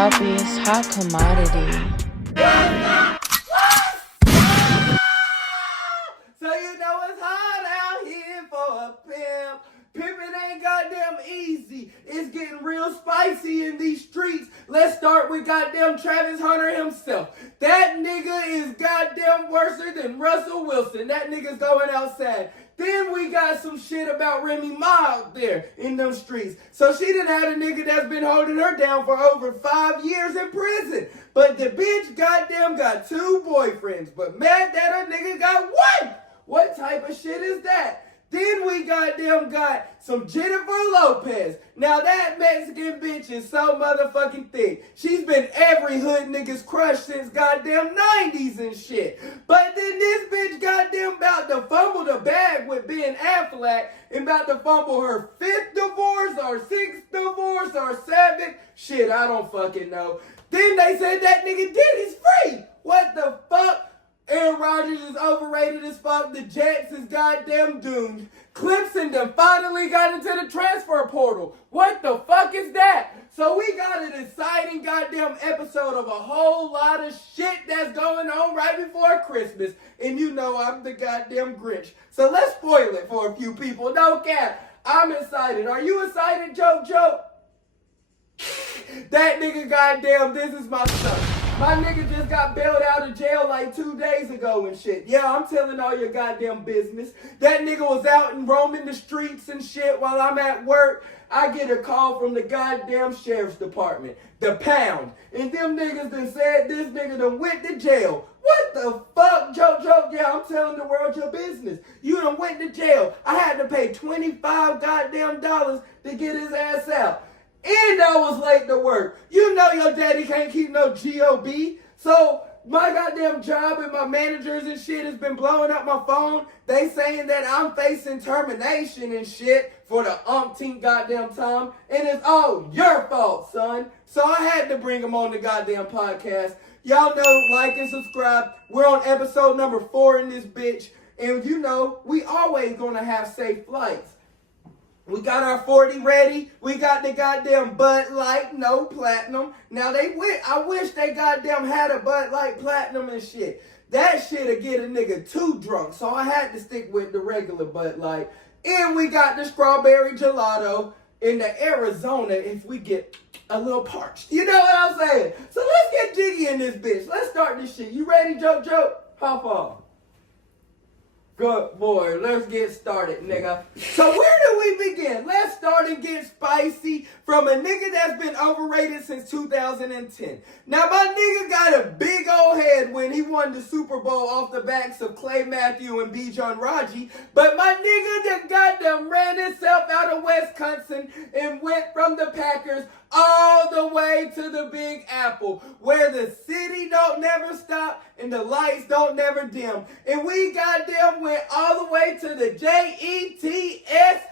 sloppy, it's hot commodity. So you know it's hot out here for a pimp. Pimping ain't goddamn easy. It's getting real spicy in these streets. Let's start with goddamn Travis Hunter himself. That nigga is goddamn worse than Russell Wilson. That nigga's going outside. Then we got some shit about Remy Ma out there in them streets. So she done had a nigga that's been holding her down for over 5 years in prison. But the bitch goddamn got 2 boyfriends. But mad that a nigga got 1. What type of shit is that? Then we goddamn got some Jennifer Lopez. Now that Mexican bitch is so motherfucking thick. She's been every hood nigga's crush since goddamn 90s and shit. But then this bitch goddamn about to fumble the bag with Ben Affleck and about to fumble her 5th divorce or 6th divorce or 7th. Shit, I don't fucking know. Then they said that nigga Diddy's free. What the fuck? Aaron Rodgers is overrated as fuck. The Jets is goddamn doomed. Clemson done finally got into the transfer portal. What the fuck is that? So we got an exciting goddamn episode of a whole lot of shit that's going on right before Christmas. And you know I'm the goddamn Grinch. So let's spoil it for a few people. No cap. I'm excited. Are you excited, Joe? That nigga goddamn, this is my stuff. My nigga just got bailed out of jail like 2 days ago and shit. Yeah, I'm telling all your goddamn business. That nigga was out and roaming the streets and shit while I'm at work. I get a call from the goddamn sheriff's department, the pound. And them niggas done said this nigga done went to jail. What the fuck, Joe? Yeah, I'm telling the world your business. You done went to jail. I had to pay $25 goddamn dollars to get his ass out. And I was late to work. You know your daddy can't keep no GOB. So my goddamn job and my managers and shit has been blowing up my phone. They saying that I'm facing termination and shit for the umpteenth goddamn time. And it's all your fault, son. So I had to bring them on the goddamn podcast. Y'all know, like and subscribe. We're on episode number 4 in this bitch. And you know, we always gonna have safe flights. We got our 40 ready. We got the goddamn Bud Light, no platinum. Now I wish they goddamn had a Bud Light platinum and shit. That shit'll get a nigga too drunk. So I had to stick with the regular Bud Light. And we got the strawberry gelato in the Arizona if we get a little parched. You know what I'm saying? So let's get jiggy in this bitch. Let's start this shit. You ready, Joe? Hop off. Good boy, let's get started, nigga. So where do we begin? Let's start and get spicy from a nigga that's been overrated since 2010. Now my nigga got a big old head when he won the Super Bowl off the backs of Clay Matthew and Bijan Raji, but my nigga that goddamn ran himself out of Wisconsin and went from the Packers all the way to the Big Apple, where the city don't never stop and the lights don't never dim. And we goddamn went all the way to the Jets,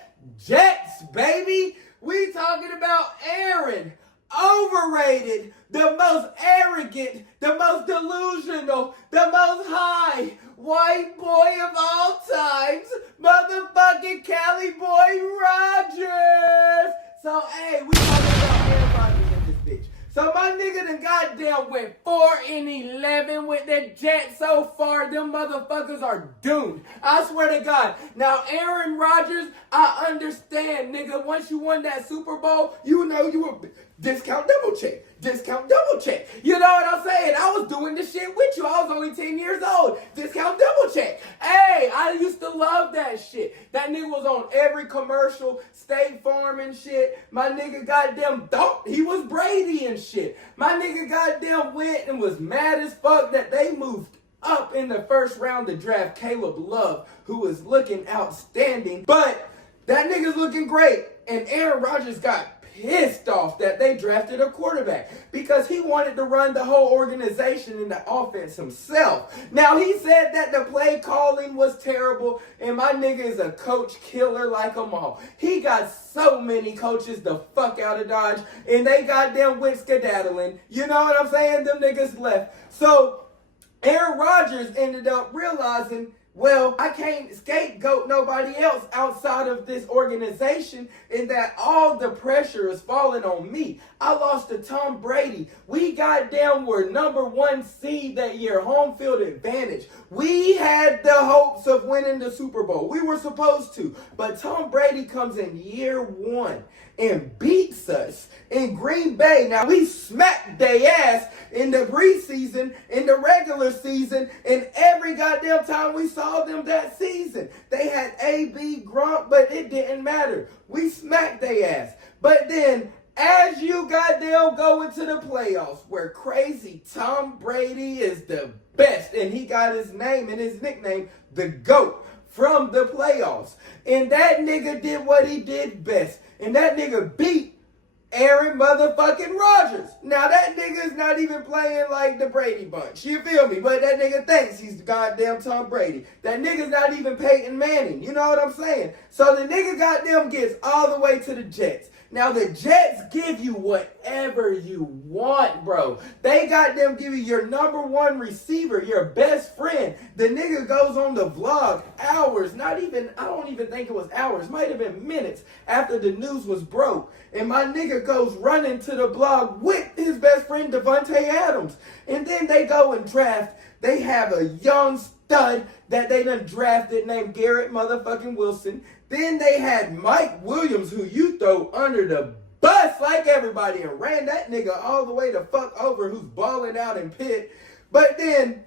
Jets, baby. We talking about Aaron, overrated, the most arrogant, the most delusional, the most high white boy of all times, motherfucking Cali boy Rodgers. So, hey, we talking about Aaron Rodgers in this bitch. So, my nigga done goddamn went 4-11 with the Jets so far. Them motherfuckers are doomed. I swear to God. Now, Aaron Rodgers, I understand, nigga. Once you won that Super Bowl, you know you were discount double check. You know what I'm saying? I was doing this shit with you. I was only 10 years old. Discount double check. Hey, I used to love that shit. That nigga was on every commercial, State Farm and shit. My nigga goddamn thought he was Brady and shit. My nigga goddamn went and was mad as fuck that they moved up in the first round to draft Caleb Love, who is looking outstanding. But that nigga's looking great. And Aaron Rodgers got pissed off that they drafted a quarterback because he wanted to run the whole organization and the offense himself. Now, he said that the play calling was terrible, and my nigga is a coach killer like them all. He got so many coaches the fuck out of Dodge, and they goddamn went skedaddling. You know what I'm saying? Them niggas left. So Aaron Rodgers ended up realizing Well, I can't scapegoat nobody else outside of this organization in that all the pressure is falling on me. I lost to Tom Brady. We goddamn were number 1 seed that year, home field advantage. We had the hopes of winning the Super Bowl. We were supposed to. But Tom Brady comes in year 1 and beats us in Green Bay. Now, we smacked their ass in the preseason, in the regular season, and every goddamn time we saw them that season. They had A.B. Gronk, but it didn't matter. We smacked their ass. But then, as you goddamn go into the playoffs, where crazy Tom Brady is the best, and he got his name and his nickname, the GOAT, from the playoffs. And that nigga did what he did best. And that nigga beat Aaron motherfucking Rodgers. Now that nigga's not even playing like the Brady Bunch. You feel me? But that nigga thinks he's the goddamn Tom Brady. That nigga's not even Peyton Manning. You know what I'm saying? So the nigga goddamn gets all the way to the Jets. Now the Jets give you whatever you want, bro. They goddamn give you your number 1 receiver, your best friend. The nigga goes on the vlog hours, I don't even think it was hours, might have been minutes after the news was broke. And my nigga goes running to the blog with his best friend Devontae Adams. And then they go and draft. They have a young stud that they done drafted named Garrett motherfucking Wilson. Then they had Mike Williams, who you throw under the bus like everybody, and ran that nigga all the way the fuck over, who's balling out in Pitt. But then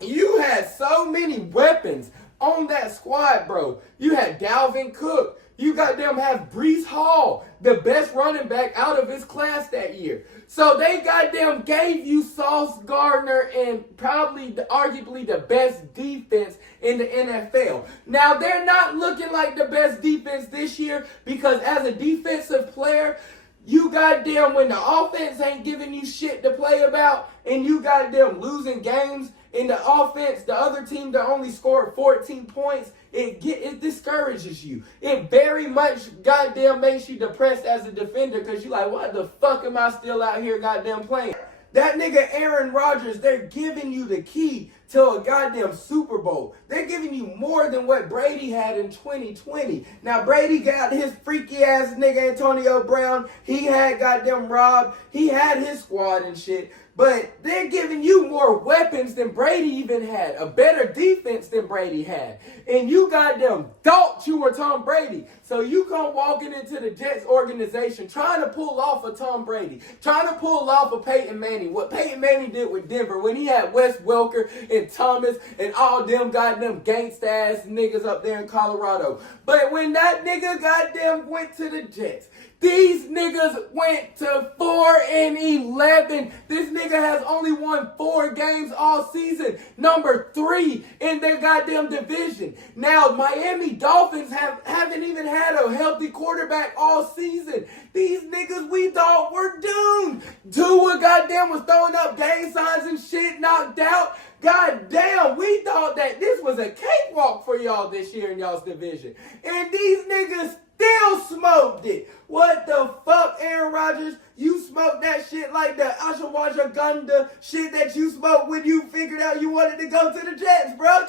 you had so many weapons on that squad, bro. You had Dalvin Cook. You goddamn have Breece Hall, the best running back out of his class that year. So they goddamn gave you Sauce Gardner and arguably the best defense in the NFL. Now, they're not looking like the best defense this year because as a defensive player, you goddamn, when the offense ain't giving you shit to play about and you goddamn losing games in the offense, the other team that only scored 14 points, it discourages you. It very much goddamn makes you depressed as a defender because you're like, what the fuck am I still out here goddamn playing? That nigga Aaron Rodgers, they're giving you the key to a goddamn Super Bowl. They're giving you more than what Brady had in 2020. Now, Brady got his freaky ass nigga Antonio Brown. He had goddamn Rob. He had his squad and shit. But they're giving you more weapons than Brady even had. A better defense than Brady had. And you goddamn thought you were Tom Brady. So you come walking into the Jets organization trying to pull off a Tom Brady. Trying to pull off a Peyton Manning. What Peyton Manning did with Denver when he had Wes Welker and Thomas and all them goddamn gangsta ass niggas up there in Colorado. But when that nigga goddamn went to the Jets, these niggas went to 4-11. This nigga has only won 4 games all season. Number 3 in their goddamn division. Now, Miami Dolphins haven't even had a healthy quarterback all season. These niggas we thought were doomed. Tua goddamn was throwing up gang signs and shit, knocked out. God damn, we thought that this was a cakewalk for y'all this year in y'all's division. And these niggas still smoked it. What the fuck, Aaron Rodgers? You smoked that shit like the ashwagandha shit that you smoked when you figured out you wanted to go to the Jets, bro.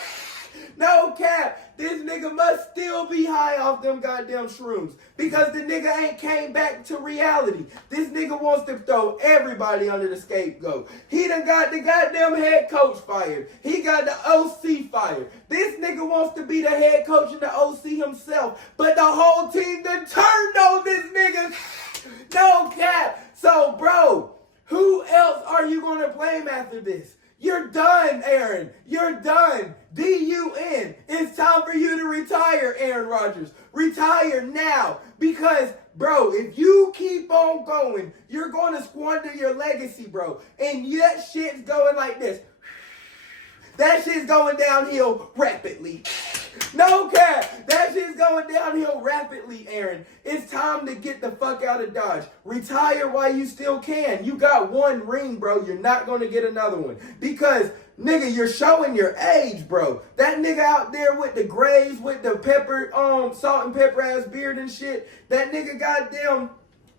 No cap. This nigga must still be high off them goddamn shrooms because the nigga ain't came back to reality. This nigga wants to throw everybody under the scapegoat. He done got the goddamn head coach fired. He got the OC fired. This nigga wants to be the head coach and the OC himself, but the whole team done turned on this nigga. No cap. So, bro, who else are you going to blame after this? You're done, Aaron. You're done. D-U-N. It's time for you to retire, Aaron Rodgers. Retire now. Because, bro, if you keep on going, you're going to squander your legacy, bro. And that shit's going like this. That shit's going downhill rapidly. No cap. That shit's going downhill rapidly, Aaron. It's time to get the fuck out of Dodge. Retire while you still can. You got 1 ring, bro. You're not going to get another one. Because, nigga, you're showing your age, bro. That nigga out there with the grays, with the pepper, salt and pepper ass beard and shit. That nigga goddamn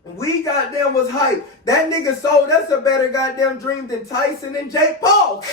We goddamn was hype. That nigga sold us a better goddamn dream than Tyson and Jake Paul.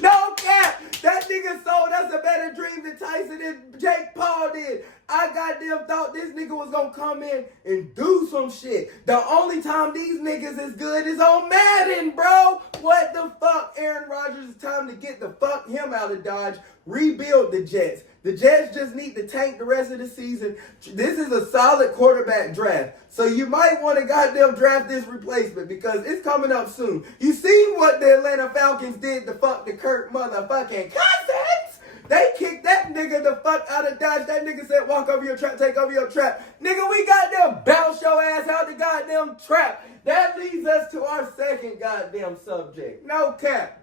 No cap. That nigga sold us a better dream than Tyson and Jake Paul did. I goddamn thought this nigga was gonna come in and do some shit. The only time these niggas is good is on Madden, bro. What the fuck? Aaron Rodgers, it's time to get the fuck him out of Dodge. Rebuild the Jets. The Jets just need to tank the rest of the season. This is a solid quarterback draft. So you might want to goddamn draft this replacement because it's coming up soon. You seen what the Atlanta Falcons did to fuck the Kirk motherfucking Cousins? They kicked that nigga the fuck out of Dodge. That nigga said, walk over your trap, take over your trap. Nigga, we goddamn bounce your ass out the goddamn trap. That leads us to our second goddamn subject. No cap.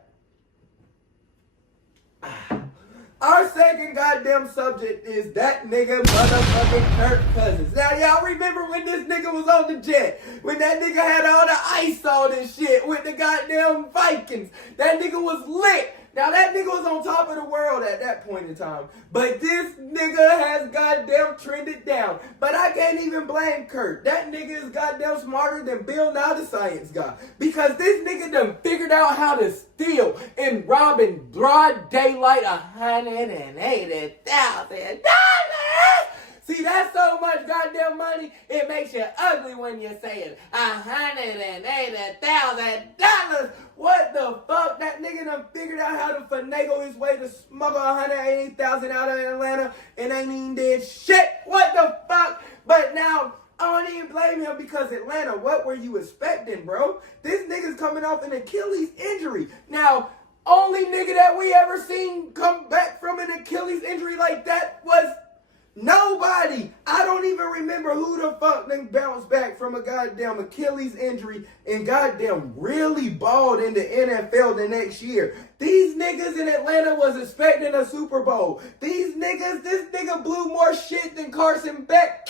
Our second goddamn subject is that nigga motherfucking Kirk Cousins. Now, y'all remember when this nigga was on the jet? When that nigga had all the ice on and shit with the goddamn Vikings. That nigga was lit. Now, that nigga was on top of the world at that point in time. But this nigga has goddamn trended down. But I can't even blame Kirk. That nigga is goddamn smarter than Bill Nye the Science Guy. Because this nigga done figured out how to steal and rob in broad daylight $180,000. See, that's so much goddamn money, it makes you ugly when you say it. $180,000. What the fuck? That nigga done figured out how to finagle his way to smuggle $180,000 out of Atlanta and ain't even did shit. What the fuck? But now, I don't even blame him because Atlanta, what were you expecting, bro? This nigga's coming off an Achilles injury. Now, only nigga that we ever seen come back from an Achilles injury like that was nobody. I don't even remember who the fuck then bounced back from a goddamn Achilles injury and goddamn really balled in the NFL the next year. These niggas in Atlanta was expecting a Super Bowl. This nigga blew more shit than Carson Beck.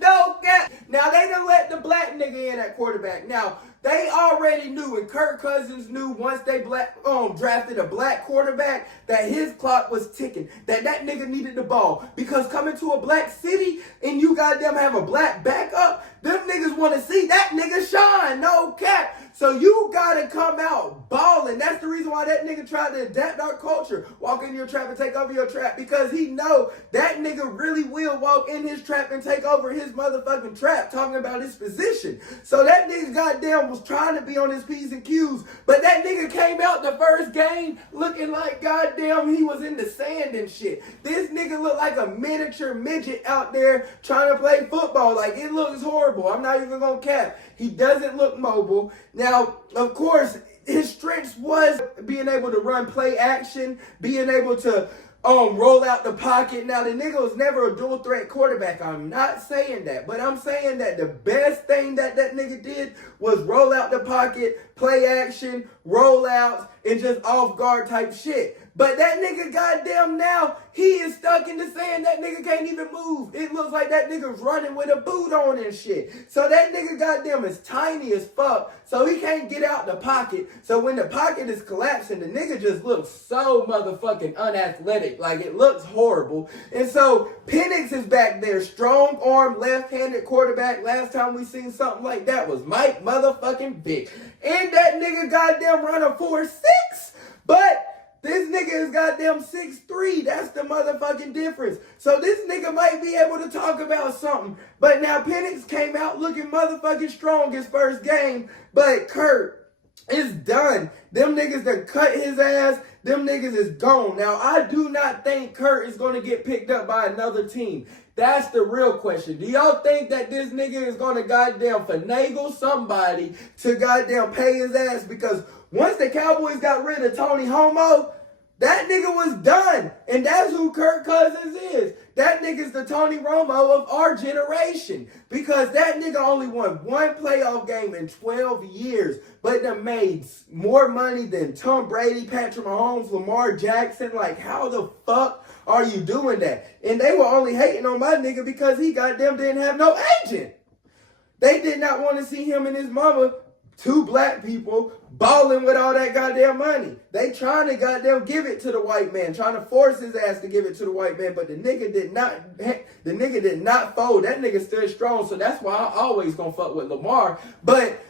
No cap. Now they done let the black nigga in at quarterback. Now, they already knew, and Kirk Cousins knew once they drafted a black quarterback that his clock was ticking, that nigga needed the ball. Because coming to a black city and you goddamn have a black backup, them niggas want to see that nigga shine. No cap. So you gotta come out balling. That's the reason why that nigga tried to adapt our culture. Walk in your trap and take over your trap. Because he know that nigga really will walk in his trap and take over his motherfucking trap. Talking about his position. So that nigga goddamn was trying to be on his P's and Q's. But that nigga came out the first game looking like goddamn he was in the sand and shit. This nigga looked like a miniature midget out there trying to play football. Like, it looks horrible. I'm not even gonna cap. He doesn't look mobile. Now, of course, his strengths was being able to run play action, being able to roll out the pocket. Now, the nigga was never a dual threat quarterback. I'm not saying that, but I'm saying that the best thing that nigga did was roll out the pocket, play action, roll outs, and just off guard type shit. But that nigga goddamn now, he is stuck in the sand. That nigga can't even move. It looks like that nigga's running with a boot on and shit. So that nigga goddamn is tiny as fuck. So he can't get out the pocket. So when the pocket is collapsing, the nigga just looks so motherfucking unathletic. Like, it looks horrible. And so Penix is back there. Strong arm, left-handed quarterback. Last time we seen something like that was Mike motherfucking Vick. And that nigga goddamn run a 4.6. But this nigga is goddamn 6'3". That's the motherfucking difference. So this nigga might be able to talk about something. But now Penix came out looking motherfucking strong his first game. But Kirk is done. Them niggas done cut his ass. Them niggas is gone. Now, I do not think Kirk is going to get picked up by another team. That's the real question. Do y'all think that this nigga is going to goddamn finagle somebody to goddamn pay his ass? Because once the Cowboys got rid of Tony Homo, that nigga was done. And that's who Kirk Cousins is. That nigga's the Tony Romo of our generation. Because that nigga only won one playoff game in 12 years. But done made more money than Tom Brady, Patrick Mahomes, Lamar Jackson. Like, how the fuck are you doing that? And they were only hating on my nigga because he goddamn didn't have no agent. They did not want to see him and his mama two black people balling with all that goddamn money. They trying to goddamn give it to the white man, trying to force his ass to give it to the white man, but the nigga did not fold. That nigga stood strong, so that's why I always gonna fuck with Lamar. But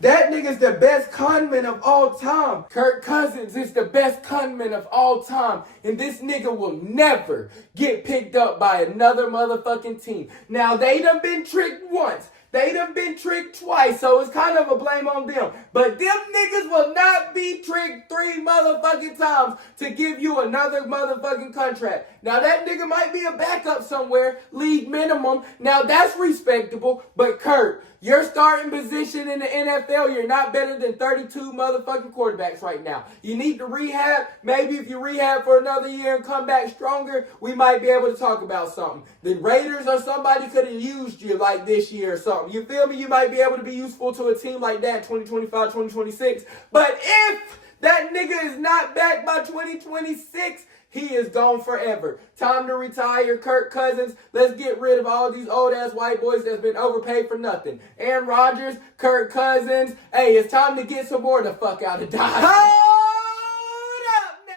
that nigga's the best conman of all time. Kirk Cousins is the best conman of all time. And this nigga will never get picked up by another motherfucking team. Now, they done been tricked once. They done been tricked twice, so it's kind of a blame on them. But them niggas will not be tricked 3 motherfucking times to give you another motherfucking contract. Now, that nigga might be a backup somewhere, league minimum. Now, that's respectable. But, Kirk, your starting position in the NFL, you're not better than 32 motherfucking quarterbacks right now. You need to rehab. Maybe if you rehab for another year and come back stronger, we might be able to talk about something. The Raiders or somebody could have used you like this year or something. You feel me? You might be able to be useful to a team like that 2025, 2026. But if that nigga is not back by 2026, he is gone forever. Time to retire Kirk Cousins. Let's get rid of all these old-ass white boys that's been overpaid for nothing. Aaron Rodgers, Kirk Cousins. Hey, it's time to get some more the fuck out of Dodge.